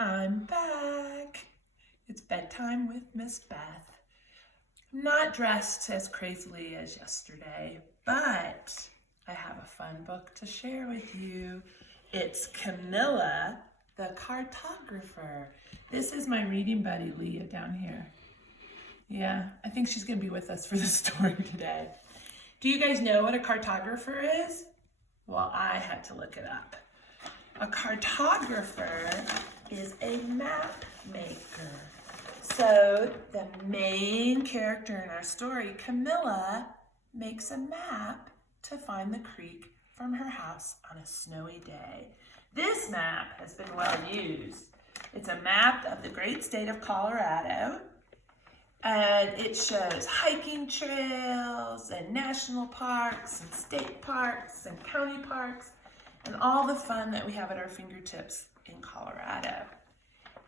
I'm back. It's bedtime with Miss Beth. I'm not dressed as crazily as yesterday, but I have a fun book to share with you. It's Camilla the Cartographer. This is my reading buddy, Leah, down here. Yeah, I think she's going to be with us for the story today. Do you guys know what a cartographer is? Well, I had to look it up. A cartographer is a map maker. So the main character in our story, Camilla, makes a map to find the creek from her house on a snowy day. This map has been well used. It's a map of the great state of Colorado, and it shows hiking trails and national parks and state parks and county parks and all the fun that we have at our fingertips in Colorado.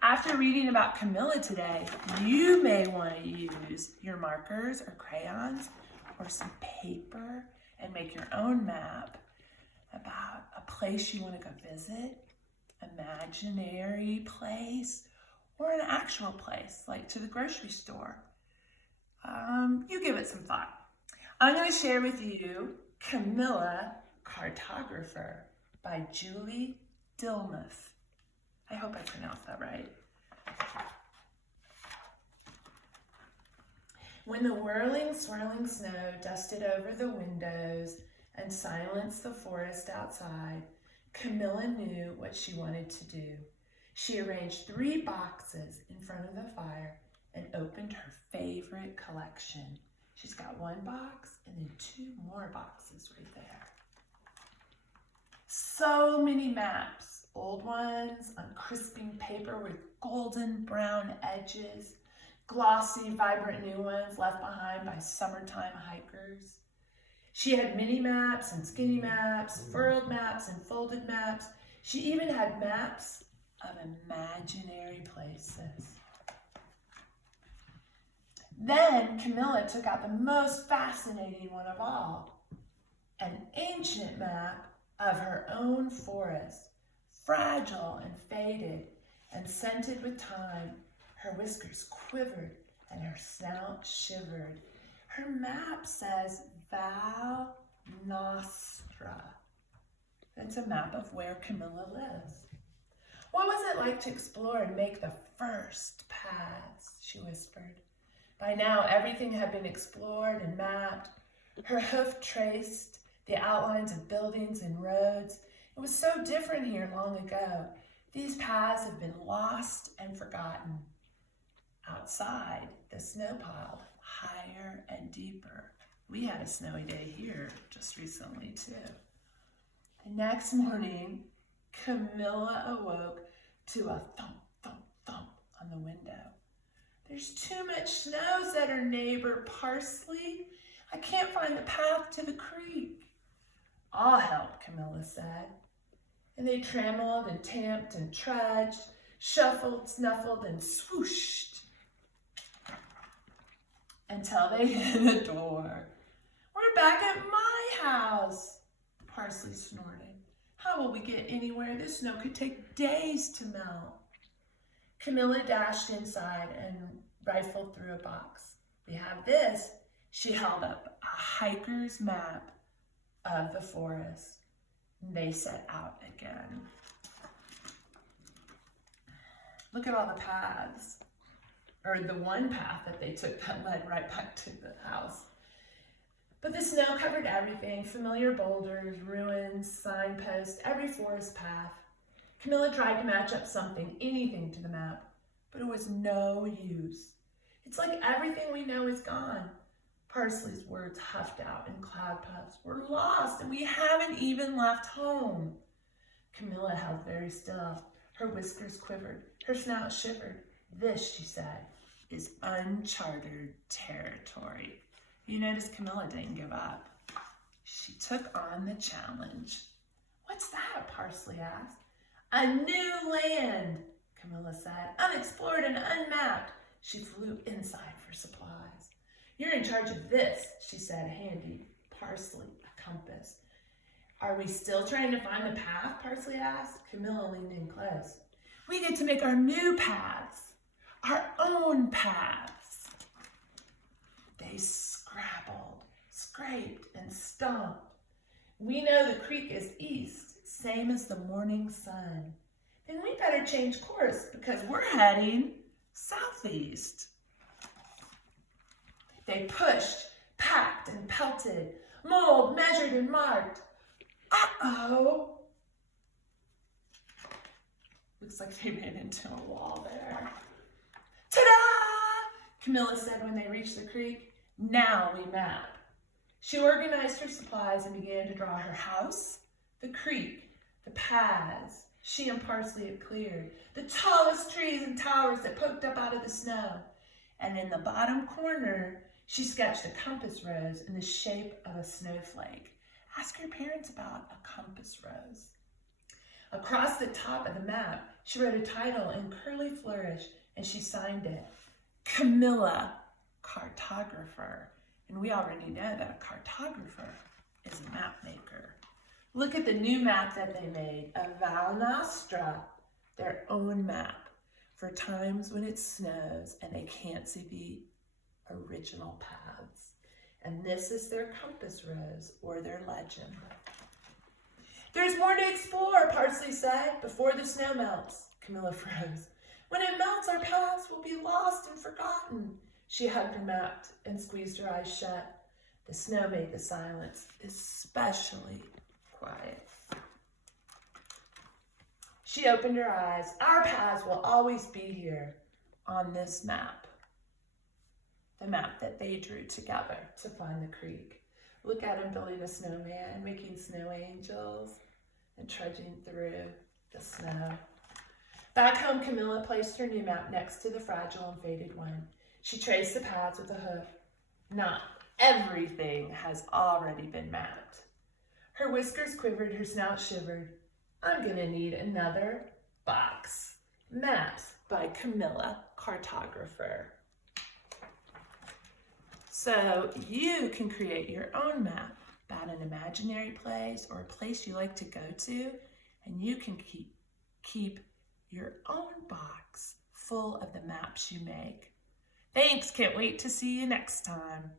After reading about Camilla today, you may want to use your markers or crayons or some paper and make your own map about a place you want to go visit, imaginary place, or an actual place, like to the grocery store. You give it some thought. I'm going to share with you Camilla Cartographer by Julie Dillemuth. I hope I pronounced that right. When the whirling, swirling snow dusted over the windows and silenced the forest outside, Camilla knew what she wanted to do. She arranged 3 boxes in front of the fire and opened her favorite collection. She's got 1 box and then 2 more boxes right there. So many maps, old ones on crisping paper with golden brown edges, glossy, vibrant new ones left behind by summertime hikers. She had mini maps and skinny maps, furled maps and folded maps. She even had maps of imaginary places. Then Camilla took out the most fascinating one of all, an ancient map of her own forest, fragile and faded and scented with time. Her whiskers quivered and her snout shivered. Her map says Val Nostra. That's a map of where Camilla lives. What was it like to explore and make the first paths, she whispered. By now, everything had been explored and mapped. Her hoof traced the outlines of buildings and roads. It was so different here long ago. These paths have been lost and forgotten. Outside, the snow piled higher and deeper. We had a snowy day here just recently, too. The next morning, Camilla awoke to a thump, thump, thump on the window. There's too much snow, said her neighbor, Parsley. I can't find the path to the creek. I'll help, Camilla said. And they trammeled and tamped and trudged, shuffled, snuffled, and swooshed until they hit a door. We're back at my house, Parsley snorted. How will we get anywhere? This snow could take days to melt. Camilla dashed inside and rifled through a box. We have this. She held up a hiker's map of the forest. They set out again. Look at all the paths, or the one path that they took that led right back to the house. But the snow covered everything, familiar boulders, ruins, signposts, every forest path. Camilla tried to match up something, anything to the map, but it was no use. It's like everything we know is gone. Parsley's words huffed out in cloud puffs. We're lost and we haven't even left home. Camilla held very still. Her whiskers quivered. Her snout shivered. This, she said, is uncharted territory. You notice Camilla didn't give up. She took on the challenge. What's that? Parsley asked. A new land, Camilla said, unexplored and unmapped. She flew inside for supplies. You're in charge of this, she said, handing Parsley a compass. Are we still trying to find the path? Parsley asked. Camilla leaned in close. We get to make our new paths, our own paths. They scrabbled, scraped, and stomped. We know the creek is east, same as the morning sun. Then we better change course because we're heading southeast. They pushed, packed, and pelted, mulled, measured, and marked. Uh-oh. Looks like they ran into a wall there. Ta-da! Camilla said when they reached the creek. Now we map. She organized her supplies and began to draw her house, the creek, the paths she and Parsley had cleared, the tallest trees and towers that poked up out of the snow. And in the bottom corner, she sketched a compass rose in the shape of a snowflake. Ask your parents about a compass rose. Across the top of the map, she wrote a title in curly flourish, and she signed it, Camilla Cartographer. And we already know that a cartographer is a map maker. Look at the new map that they made, a Val Nostra, their own map for times when it snows and they can't see the original paths. And this is their compass rose or their legend. There's more to explore, Parsley said, before the snow melts. Camilla froze. When it melts, our paths will be lost and forgotten. She hugged her map and squeezed her eyes shut. The snow made the silence especially quiet. She opened her eyes. Our paths will always be here on this map. The map that they drew together to find the creek. Look at him building a snowman, making snow angels, and trudging through the snow. Back home, Camilla placed her new map next to the fragile and faded one. She traced the paths with a hook. Not everything has already been mapped. Her whiskers quivered, her snout shivered. I'm gonna need another box. Maps by Camilla Cartographer. So you can create your own map about an imaginary place or a place you like to go to, and you can keep your own box full of the maps you make. Thanks, can't wait to see you next time.